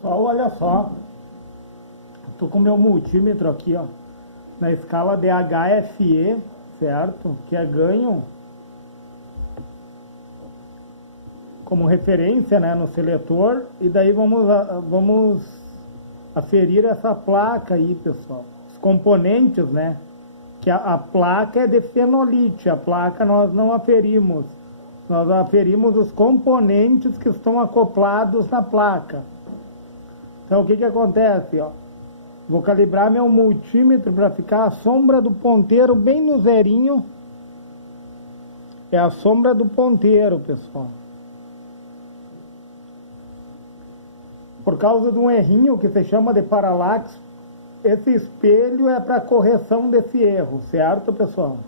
Pessoal, olha só, estou com o meu multímetro aqui, ó, na escala de HFE, certo? Que é ganho como referência, né, no seletor, e daí vamos aferir essa placa aí, pessoal. Os componentes, né? Que a placa é de fenolite, a placa nós não aferimos. Nós aferimos os componentes que estão acoplados na placa. Então o que acontece, ó? Vou calibrar meu multímetro para ficar a sombra do ponteiro bem no zerinho. É a sombra do ponteiro, pessoal. Por causa de um errinho que se chama de paralaxe, esse espelho é para correção desse erro, certo, pessoal?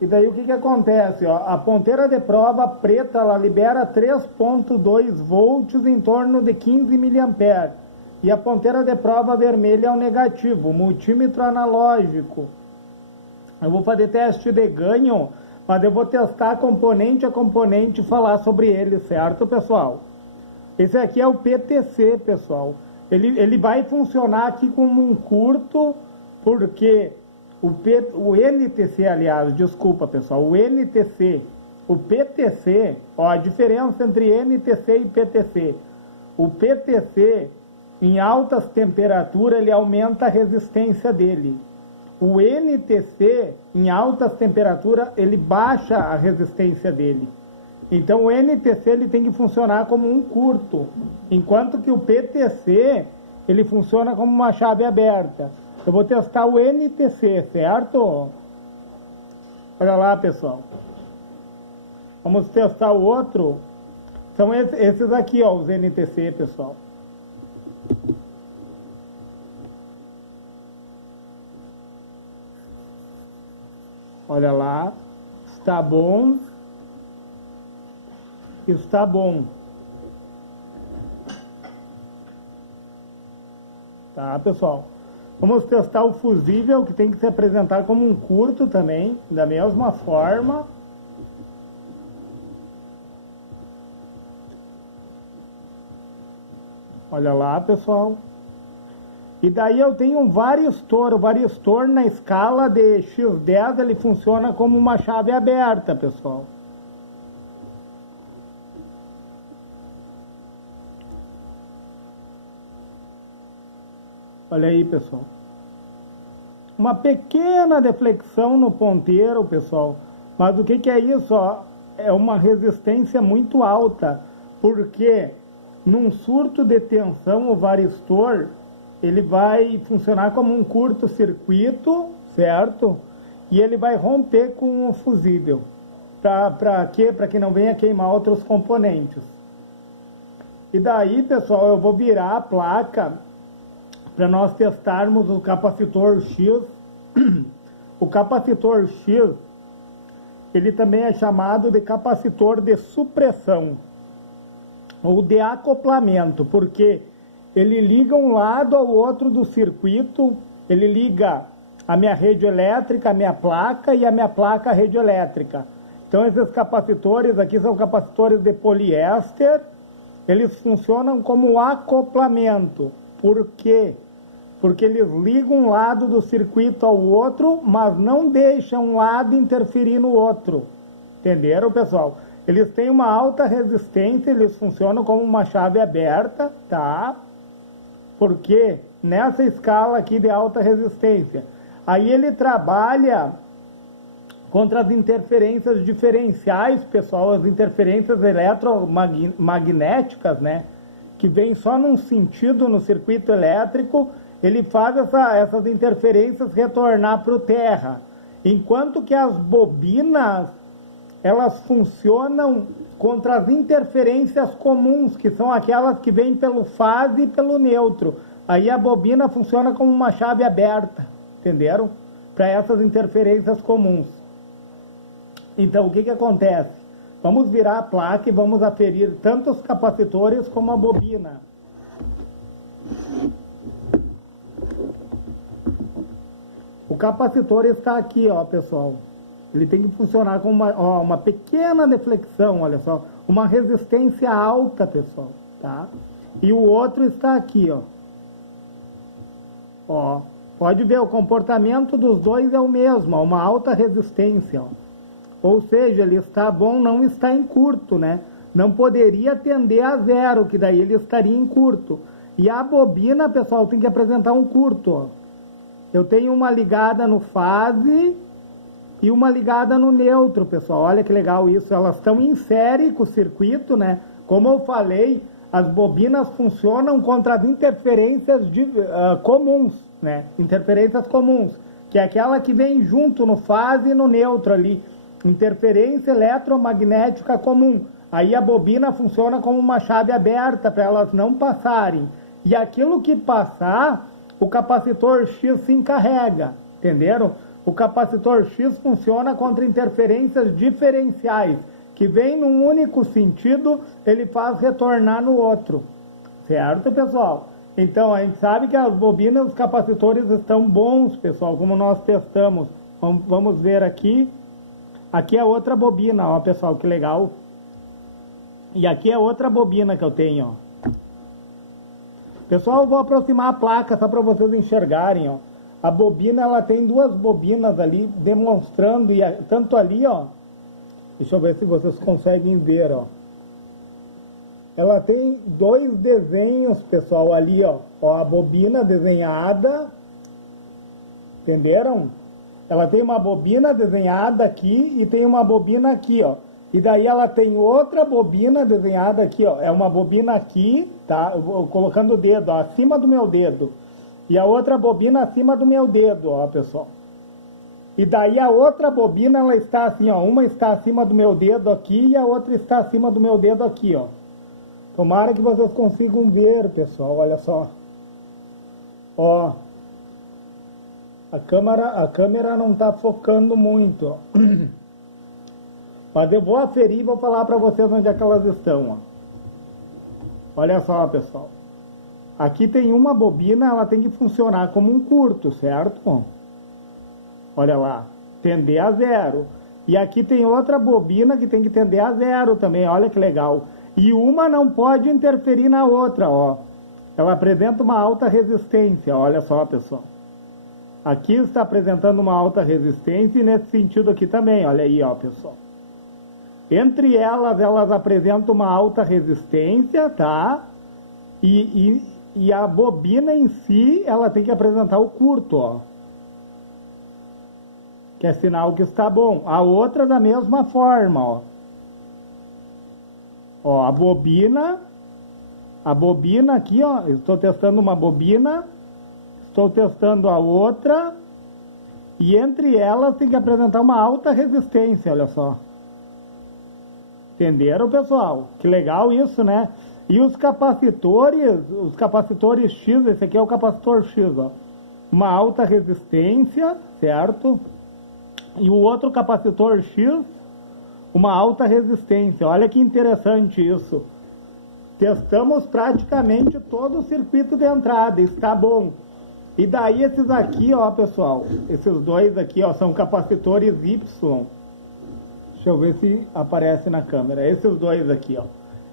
E daí o que acontece? Ó? A ponteira de prova preta, ela libera 3.2 volts em torno de 15 mA. E a ponteira de prova vermelha é o negativo, multímetro analógico. Eu vou fazer teste de ganho, mas eu vou testar componente a componente e falar sobre ele, certo, pessoal? Esse aqui é o PTC, pessoal. Ele vai funcionar aqui como um curto, porque o NTC, aliás, desculpa, pessoal, o NTC, o PTC, ó, a diferença entre NTC e PTC. O PTC, em altas temperaturas, ele aumenta a resistência dele. O NTC, em altas temperaturas, ele baixa a resistência dele. Então o NTC ele tem que funcionar como um curto, enquanto que o PTC ele funciona como uma chave aberta. Eu vou testar o NTC, certo? Olha lá, pessoal. Vamos testar o outro. São esses aqui, ó, os NTC, pessoal. Olha lá. Está bom. Está bom. Tá, pessoal? Vamos testar o fusível, que tem que se apresentar como um curto também, da mesma forma. Olha lá, pessoal. E daí eu tenho um varistor. O varistor na escala de X10, ele funciona como uma chave aberta, pessoal. Olha aí, pessoal. Uma pequena deflexão no ponteiro, pessoal. Mas o que é isso? Ó? É uma resistência muito alta. Porque num surto de tensão, o varistor, ele vai funcionar como um curto-circuito, certo? E ele vai romper com o fusível. Para quê? Para que não venha queimar outros componentes. E daí, pessoal, eu vou virar a placa para nós testarmos o capacitor X. O capacitor X, ele também é chamado de capacitor de supressão ou de acoplamento, porque ele liga um lado ao outro do circuito, ele liga a minha rede elétrica, a minha placa e a minha placa à rede elétrica. Então esses capacitores aqui são capacitores de poliéster, eles funcionam como acoplamento. Por quê? Porque eles ligam um lado do circuito ao outro, mas não deixam um lado interferir no outro. Entenderam, pessoal? Eles têm uma alta resistência, eles funcionam como uma chave aberta, tá? Porque nessa escala aqui de alta resistência. Aí ele trabalha contra as interferências diferenciais, pessoal, as interferências eletromagnéticas, né? Que vem só num sentido no circuito elétrico. Ele faz essas interferências retornar para o terra. Enquanto que as bobinas, elas funcionam contra as interferências comuns, que são aquelas que vêm pelo fase e pelo neutro. Aí a bobina funciona como uma chave aberta, entenderam? Para essas interferências comuns. Então, o que acontece? Vamos virar a placa e vamos aferir tanto os capacitores como a bobina. O capacitor está aqui, ó, pessoal. Ele tem que funcionar com uma pequena deflexão, olha só. Uma resistência alta, pessoal, tá? E o outro está aqui, ó. Ó, pode ver, o comportamento dos dois é o mesmo, ó, uma alta resistência, ó. Ou seja, ele está bom, não está em curto, né? Não poderia tender a zero, que daí ele estaria em curto. E a bobina, pessoal, tem que apresentar um curto, ó. Eu tenho uma ligada no fase e uma ligada no neutro, pessoal. Olha que legal isso. Elas estão em série com o circuito, né? Como eu falei, as bobinas funcionam contra as interferências comuns, né? Interferências comuns, que é aquela que vem junto no fase e no neutro ali. Interferência eletromagnética comum. Aí a bobina funciona como uma chave aberta para elas não passarem. E aquilo que passar, o capacitor X se encarrega, entenderam? O capacitor X funciona contra interferências diferenciais, que vem num único sentido, ele faz retornar no outro. Certo, pessoal? Então, a gente sabe que as bobinas, os capacitores estão bons, pessoal, como nós testamos. Vamos ver aqui. Aqui é outra bobina, ó, pessoal, que legal. E aqui é outra bobina que eu tenho, ó. Pessoal, eu vou aproximar a placa só para vocês enxergarem, ó. A bobina, ela tem duas bobinas ali, demonstrando, e tanto ali, ó. Deixa eu ver se vocês conseguem ver, ó. Ela tem dois desenhos, pessoal, ali, ó. Ó, a bobina desenhada. Entenderam? Ela tem uma bobina desenhada aqui e tem uma bobina aqui, ó. E daí ela tem outra bobina desenhada aqui, ó. É uma bobina aqui, tá? Eu vou colocando o dedo, ó, acima do meu dedo. E a outra bobina acima do meu dedo, ó, pessoal. E daí a outra bobina, ela está assim, ó. Uma está acima do meu dedo aqui e a outra está acima do meu dedo aqui, ó. Tomara que vocês consigam ver, pessoal. Olha só. Ó. A câmera não está focando muito, ó. Mas eu vou aferir e vou falar para vocês onde é que elas estão, ó. Olha só, pessoal. Aqui tem uma bobina, ela tem que funcionar como um curto, certo? Olha lá, tender a zero. E aqui tem outra bobina que tem que tender a zero também, olha que legal. E uma não pode interferir na outra, ó. Ela apresenta uma alta resistência, olha só, pessoal. Aqui está apresentando uma alta resistência e nesse sentido aqui também, olha aí, ó, pessoal. Entre elas, elas apresentam uma alta resistência, tá? E a bobina em si, ela tem que apresentar o curto, ó. Que é sinal que está bom. A outra da mesma forma, ó. Ó, a bobina aqui, ó. Estou testando uma bobina, estou testando a outra. E entre elas tem que apresentar uma alta resistência, olha só. Entenderam, pessoal? Que legal isso, né? E os capacitores X, esse aqui é o capacitor X, ó. Uma alta resistência, certo? E o outro capacitor X, uma alta resistência. Olha que interessante isso. Testamos praticamente todo o circuito de entrada, está bom. E daí esses aqui, ó, pessoal, esses dois aqui, ó, são capacitores Y. Deixa eu ver se aparece na câmera. Esses dois aqui, ó.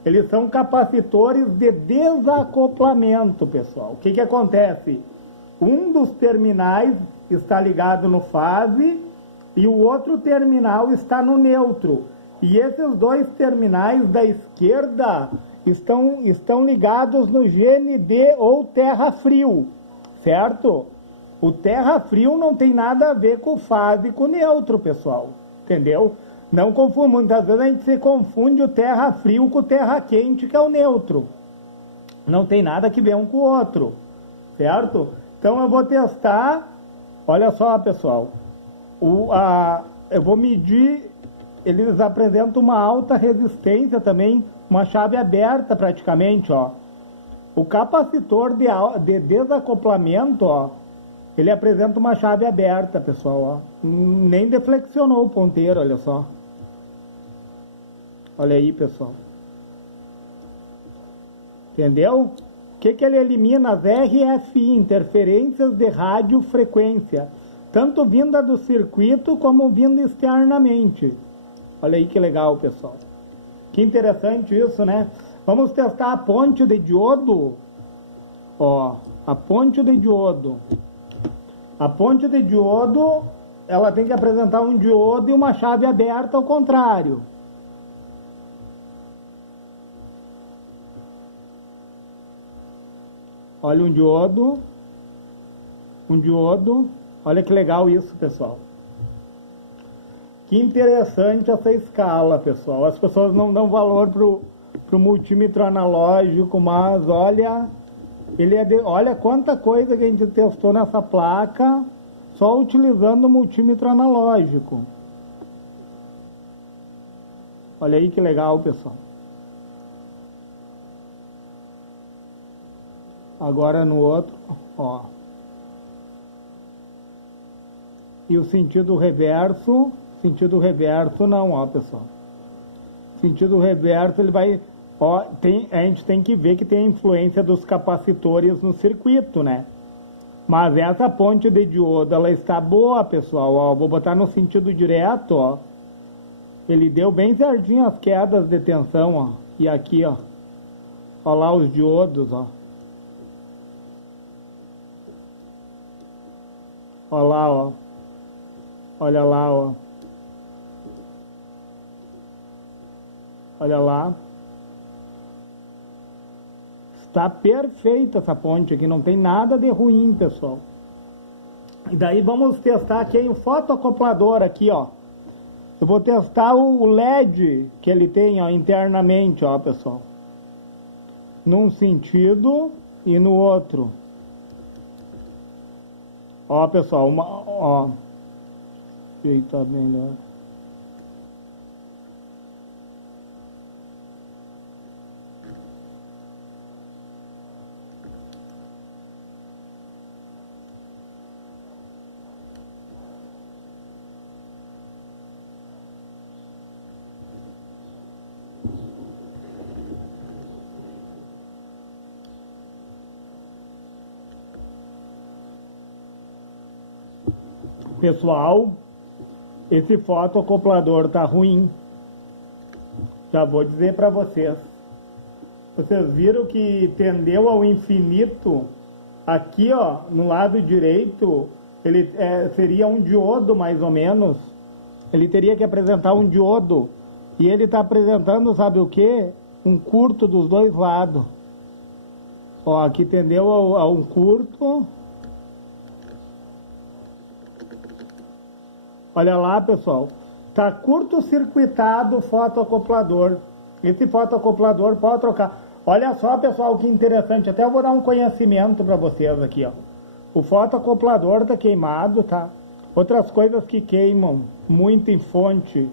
Eles são capacitores de desacoplamento, pessoal. O que que acontece? Um dos terminais está ligado no fase e o outro terminal está no neutro. E esses dois terminais da esquerda estão ligados no GND ou terra frio, certo? O terra frio não tem nada a ver com o fase e com o neutro, pessoal. Entendeu? Não confunda, muitas vezes a gente se confunde o terra frio com o terra quente, que é o neutro. Não tem nada que ver um com o outro, certo? Então eu vou testar, olha só, pessoal, eu vou medir, eles apresentam uma alta resistência também, uma chave aberta praticamente, ó. O capacitor de desacoplamento, ó, ele apresenta uma chave aberta, pessoal, ó. Nem deflexionou o ponteiro, olha só. Olha aí, pessoal. Entendeu? O que ele elimina? As RFI, interferências de radiofrequência. tanto vinda do circuito como vindo externamente. Olha aí que legal, pessoal. Que interessante isso, né? Vamos testar a ponte de diodo. Ó, a ponte de diodo. A ponte de diodo, ela tem que apresentar um diodo e uma chave aberta ao contrário. Olha um diodo. Um diodo. Olha que legal isso, pessoal. Que interessante essa escala, pessoal. As pessoas não dão valor pro multímetro analógico, mas olha, olha quanta coisa que a gente testou nessa placa só utilizando o multímetro analógico. Olha aí que legal, pessoal. Agora no outro, ó. E o sentido reverso não, ó, pessoal. Sentido reverso, ele vai, ó, a gente tem que ver que tem a influência dos capacitores no circuito, né? Mas essa ponte de diodo, ela está boa, pessoal, ó, vou botar no sentido direto, ó. Ele deu bem certinho as quedas de tensão, ó. E aqui, ó. Ó lá os diodos, ó. Ó lá, ó. Olha lá, ó. Olha lá. Está perfeita essa ponte aqui, não tem nada de ruim, pessoal. E daí vamos testar aqui o fotoacoplador aqui, ó. Eu vou testar o LED que ele tem, ó, internamente, ó, pessoal. Num sentido e no outro. Ó, pessoal, ó. Ajeitar melhor. Pessoal, esse fotoacoplador tá ruim. Já vou dizer para vocês. Vocês viram que tendeu ao infinito. Aqui, ó, no lado direito, ele seria um diodo mais ou menos. Ele teria que apresentar um diodo. E ele está apresentando, sabe o que? Um curto dos dois lados. Ó, aqui tendeu a um curto. Olha lá, pessoal. Está curto-circuitado o fotoacoplador. Esse fotoacoplador pode trocar. Olha só, pessoal, que interessante. Até eu vou dar um conhecimento para vocês aqui, ó. O fotoacoplador está queimado, tá? Outras coisas que queimam muito em fonte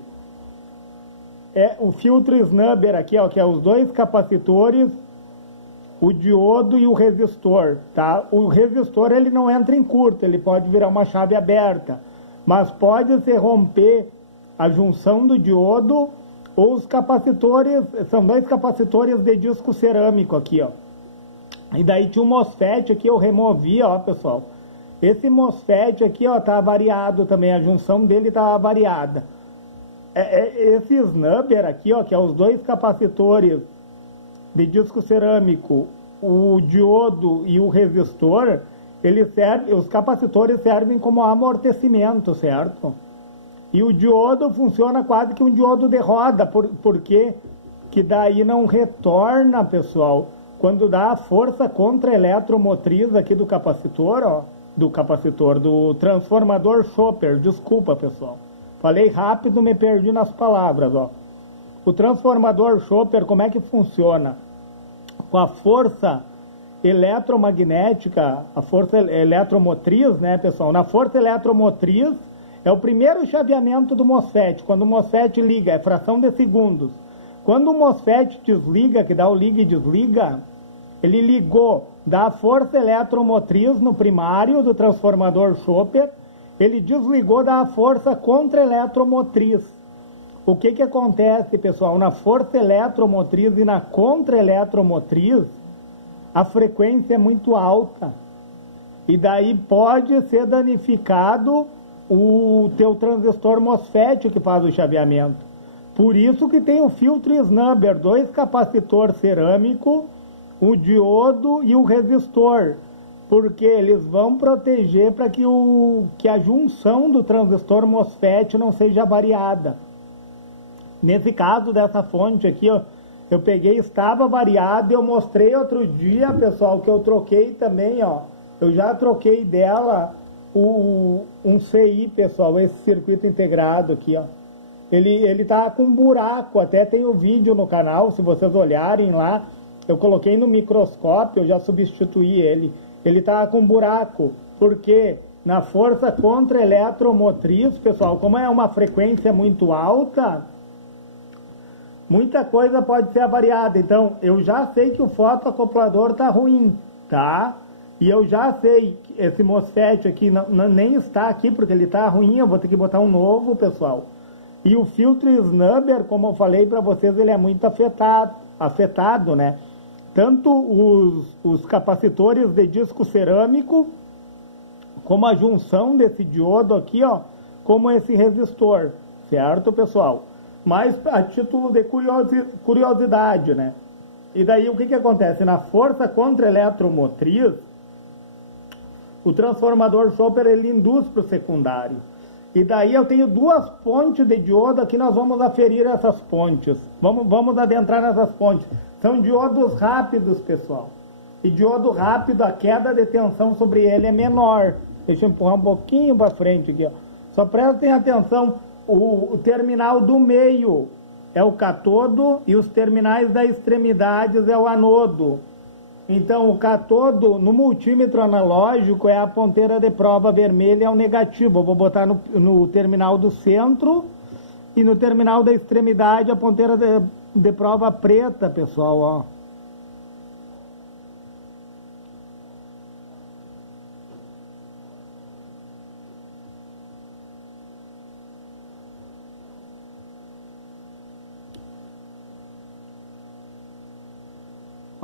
é o filtro snubber aqui, ó, que é os dois capacitores, o diodo e o resistor, tá? O resistor, ele não entra em curto, ele pode virar uma chave aberta, mas pode se romper a junção do diodo ou os capacitores, são dois capacitores de disco cerâmico aqui, ó. E daí tinha um MOSFET aqui, eu removi, ó, pessoal. Esse MOSFET aqui, ó, tá variado também, a junção dele tá variada. Esse snubber aqui, ó, que é os dois capacitores de disco cerâmico, o diodo e o resistor, os capacitores servem como amortecimento, certo? E o diodo funciona quase que um diodo de roda, porque que daí não retorna, pessoal, quando dá a força contra-eletromotriz aqui do capacitor, ó, do transformador Chopper, desculpa, pessoal. Falei rápido, me perdi nas palavras, ó. O transformador Chopper, como é que funciona? Com a força eletromagnética, a força eletromotriz, né, pessoal? Na força eletromotriz, é o primeiro chaveamento do MOSFET. Quando o MOSFET liga, é fração de segundos. Quando o MOSFET desliga, que dá o liga e desliga, ele ligou da força eletromotriz no primário do transformador Chopper, ele desligou da força contra-eletromotriz. O que acontece, pessoal? Na força eletromotriz e na contra-eletromotriz, a frequência é muito alta. E daí pode ser danificado o teu transistor MOSFET que faz o chaveamento. Por isso que tem o filtro snubber, 2 capacitor cerâmico, o diodo e o resistor, porque eles vão proteger para que a junção do transistor MOSFET não seja variada. Nesse caso dessa fonte aqui, ó, eu peguei, estava variado, eu mostrei outro dia, pessoal, que eu troquei também, ó, eu já troquei dela um CI, pessoal, esse circuito integrado aqui, ó. Ele tá com buraco, até tem o vídeo no canal, se vocês olharem lá, eu coloquei no microscópio, eu já substituí ele. Ele tá com buraco, porque na força contra-eletromotriz, pessoal, como é uma frequência muito alta, muita coisa pode ser avariada. Então, eu já sei que o fotoacoplador tá ruim, tá? E eu já sei que esse MOSFET aqui nem está aqui, porque ele tá ruim, eu vou ter que botar um novo, pessoal. E o filtro snubber, como eu falei para vocês, ele é muito afetado, né? Tanto os capacitores de disco cerâmico, como a junção desse diodo aqui, ó, como esse resistor, certo, pessoal? Mas a título de curiosidade, né? E daí o que acontece? Na força contra-eletromotriz, o transformador Chopper ele induz para o secundário. E daí eu tenho 2 pontes de diodo, aqui nós vamos aferir essas pontes. Vamos adentrar nessas pontes. São diodos rápidos, pessoal. E diodo rápido, a queda de tensão sobre ele é menor. Deixa eu empurrar um pouquinho para frente aqui, ó. Só prestem atenção, o terminal do meio é o catodo e os terminais das extremidades é o anodo. Então, o catodo, no multímetro analógico, é a ponteira de prova vermelha, é o negativo. Eu vou botar no terminal do centro e no terminal da extremidade a ponteira de prova preta, pessoal, ó.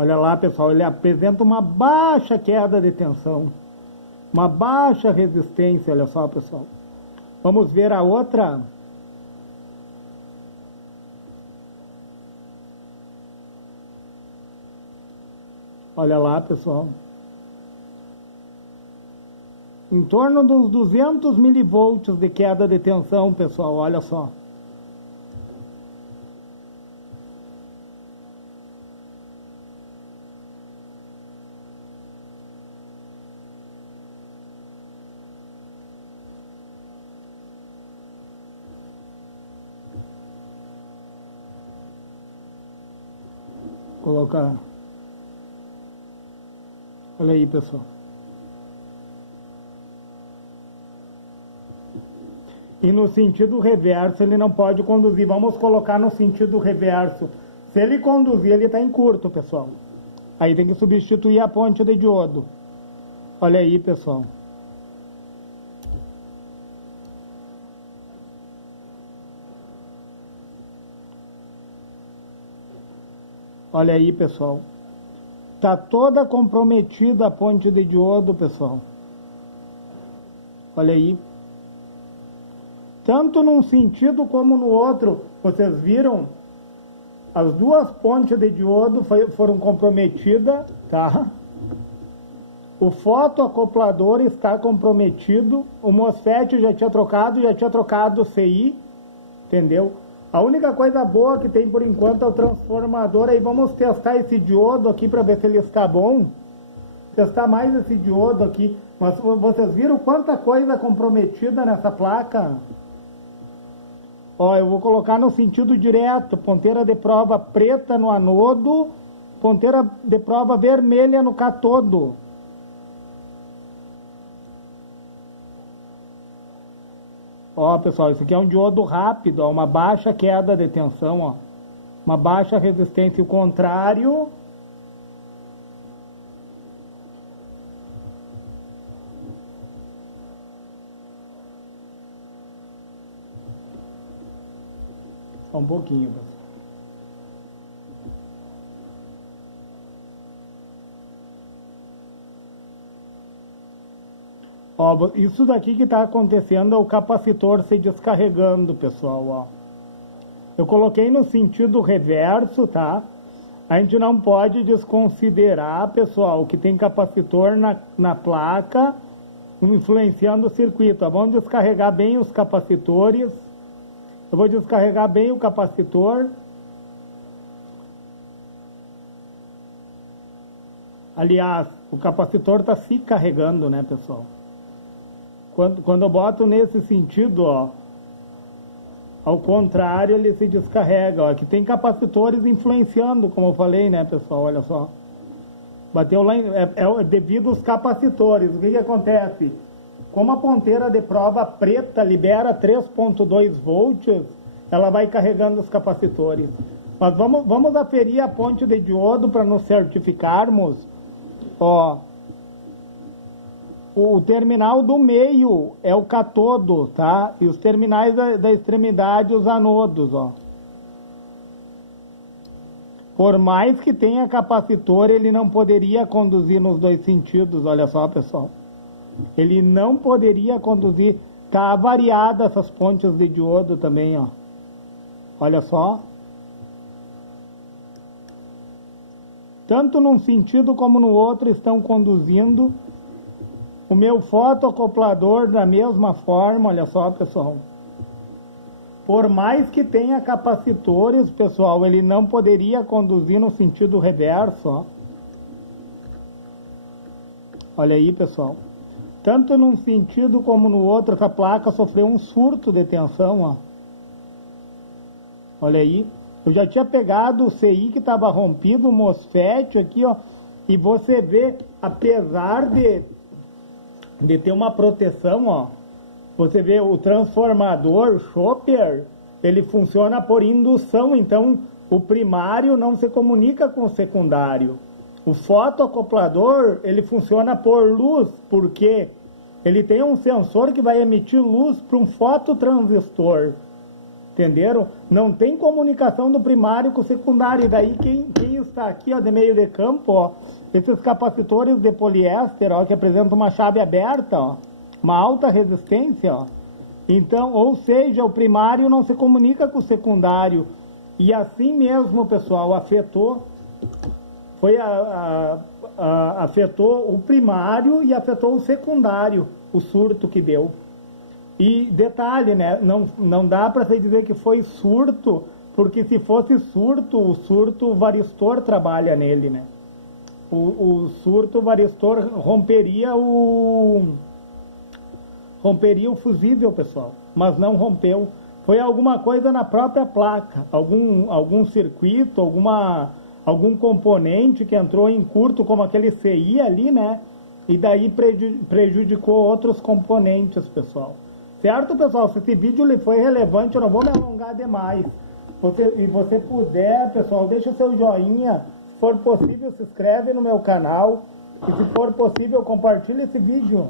Olha lá, pessoal, ele apresenta uma baixa queda de tensão, uma baixa resistência, olha só, pessoal. Vamos ver a outra. Olha lá, pessoal. Em torno dos 200 milivolts de queda de tensão, pessoal, olha só. Colocar. Olha aí, pessoal. E no sentido reverso ele não pode conduzir. Vamos colocar no sentido reverso. Se ele conduzir, ele está em curto, pessoal. Aí tem que substituir a ponte de diodo. Olha aí, pessoal. Olha aí, pessoal. Está toda comprometida a ponte de diodo, pessoal. Olha aí. Tanto num sentido como no outro, vocês viram? As 2 pontes de diodo foram comprometidas, tá? O fotoacoplador está comprometido. O MOSFET já tinha trocado o CI, entendeu? A única coisa boa que tem por enquanto é o transformador. Aí vamos testar esse diodo aqui para ver se ele está bom. Testar mais esse diodo aqui. Mas vocês viram quanta coisa comprometida nessa placa? Ó, eu vou colocar no sentido direto. Ponteira de prova preta no anodo. Ponteira de prova vermelha no catodo. Ó, pessoal, isso aqui é um diodo rápido, ó, uma baixa queda de tensão, ó. Uma baixa resistência. O contrário. Só um pouquinho, pessoal. Ó, isso daqui que está acontecendo é o capacitor se descarregando, pessoal, ó. Eu coloquei no sentido reverso, tá? A gente não pode desconsiderar, pessoal, que tem capacitor na placa influenciando o circuito. Ó, vamos descarregar bem os capacitores. Eu vou descarregar bem o capacitor. Aliás, o capacitor está se carregando, né, pessoal? Quando eu boto nesse sentido, ó, ao contrário, ele se descarrega. Ó, aqui tem capacitores influenciando, como eu falei, né, pessoal? Olha só. Bateu lá, é devido aos capacitores. O que acontece? Como a ponteira de prova preta libera 3.2 volts, ela vai carregando os capacitores. Mas vamos aferir a ponte de diodo para nos certificarmos. Ó, o terminal do meio é o catodo, tá? E os terminais da extremidade, os anodos, ó. Por mais que tenha capacitor, ele não poderia conduzir nos dois sentidos, olha só, pessoal. Ele não poderia conduzir. Tá avariada essas pontes de diodo também, ó. Olha só. Tanto num sentido como no outro estão conduzindo. O meu fotoacoplador da mesma forma, olha só, pessoal. Por mais que tenha capacitores, pessoal, ele não poderia conduzir no sentido reverso, ó. Olha aí, pessoal. Tanto num sentido como no outro, essa placa sofreu um surto de tensão, ó. Olha aí. Eu já tinha pegado o CI que estava rompido, o MOSFET aqui, ó. E você vê, apesar de ter uma proteção, ó. Você vê o transformador Chopper, ele funciona por indução, então o primário não se comunica com o secundário. O fotoacoplador, ele funciona por luz, porque ele tem um sensor que vai emitir luz para um fototransistor. Entenderam? Não tem comunicação do primário com o secundário. E daí quem está aqui, ó, de meio de campo, ó, esses capacitores de poliéster, ó, que apresentam uma chave aberta, ó, uma alta resistência, ó. Então, ou seja, o primário não se comunica com o secundário. E assim mesmo, pessoal, afetou o primário e afetou o secundário, o surto que deu. E detalhe, né? Não dá para se dizer que foi surto, porque se fosse surto, o surto varistor trabalha nele, né? O surto varistor romperia o fusível, pessoal, mas não rompeu. Foi alguma coisa na própria placa, algum circuito, algum componente que entrou em curto, como aquele CI ali, né? E daí prejudicou outros componentes, pessoal. Certo, pessoal? Se esse vídeo lhe foi relevante, eu não vou me alongar demais. Se você puder, pessoal, deixa o seu joinha. Se for possível, se inscreve no meu canal. E se for possível, compartilhe esse vídeo.